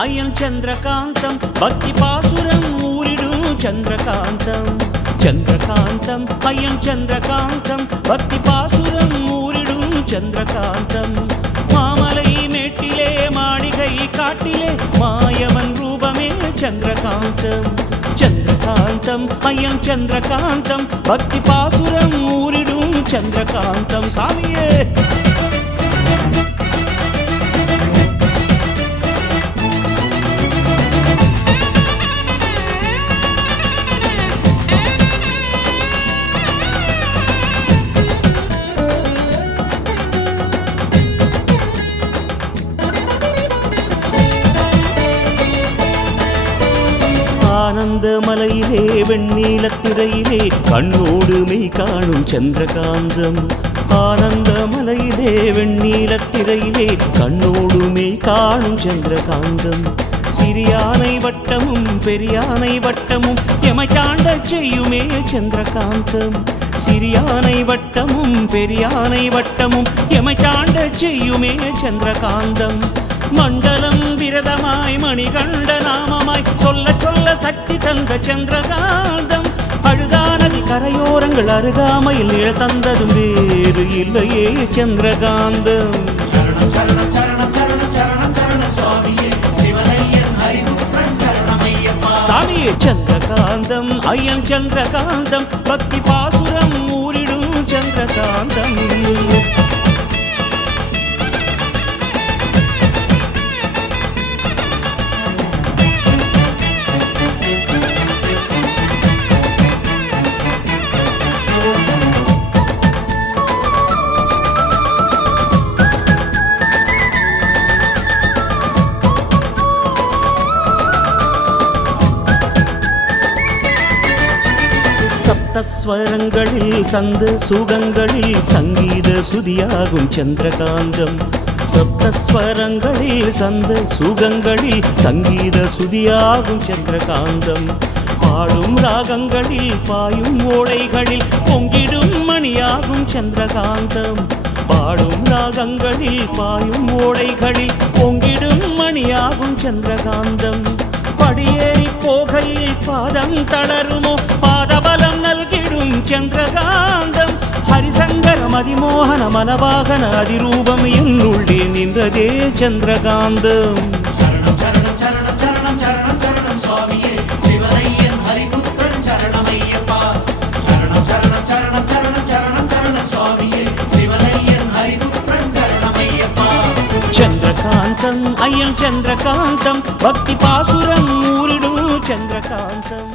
iron Chandrakantham பக்தி பாசுரம் ஊரிடும் Chandrakantham Chandrakantham iron Chandrakantham பக்தி பாசுரம் ஊரிடும் சந்திரகாந்தம் மாமலை மேட்டிலே மாளிகை காட்டிலே மாயவன் ரூபமே சந்திரகாந்தம் சந்திரகாந்தம் அயன் சந்திரகாந்தம் பக்தி பாசுரம் ஊரிடும் சந்திரகாந்தம் சாமியே ஆனந்த மலையிலே வெண்ணீலத்திரையிலே கண்ணோடு மெய் காணும் சந்திரகாந்தம் ஆனந்த மலையிலே வெண்ணீலத்திரையிலே கண்ணோடு மெய் காணும் சந்திரகாந்தம் சிறியானை வட்டமும் பெரியானை வட்டமும் எமைத்தாண்ட செய்யுமே சந்திரகாந்தம் சிறியானை வட்டமும் பெரியானை வட்டமும் எமைத்தாண்ட செய்யுமே சந்திரகாந்தம் மண்டலம் விரதமாய் மணிகண்ட நாமமாய் சொல்ல சொல்ல சக்தி தந்த சந்திரகாந்தம் அழுதானதி கரையோரங்கள் அருகாமையில் நிழ தந்ததும் வேறு இல்லையே சந்திரகாந்தம் சரணம் சரணம் சரணம் சரணம் சரணம் சரணம் சுவாமியே சிவனையன் ஹரிபுத்திரன் சரணமையப்பா சாமியே சந்திரகாந்தம் அயன் சந்திரகாந்தம் பக்தி பாசுரம் ஊரிடும் சந்திரகாந்தம் சப்தஸ்வரங்களில் சந்த சுகங்களில் சங்கீத சுதியாகும் சந்திரகாந்தம் சப்தஸ்வரங்களில் சந்த சுகங்களில் சங்கீத சுதியாகும் சந்திரகாந்தம் பாடும் ராகங்களில் பாயும் ஓடைகளில் பொங்கிடும் மணியாகும் சந்திரகாந்தம் பாடும் ராகங்களில் பாயும் ஓடைகளில் பொங்கிடும் மணியாகும் சந்திரகாந்தம் படியேறி போகையில் பாதம் தளருமோ பாதபலம் நல்கிடும் சந்திரகாந்தம் ஹரிசங்கர மதிமோகன மனவாகன அதிரூபம் என்னுள்ளே நின்றதே சந்திரகாந்தம் சரணம் சரணம் சரணம் சரணம் சரணம் சரணம் சுவாமியே சிவனையன் ஹரிபுத்திரன் சரணமையப்பா சரணம் சரணம் சரணம் சரணம் சரணம் சரணம் சுவாமியே சிவனையன் ஹரிபுத்திரன் சரணமையப்பா சந்திரகாந்தம் அயன் சந்திரகாந்தம் பக்தி பாசுரம் ஊரிடும் சந்திரகாந்தம்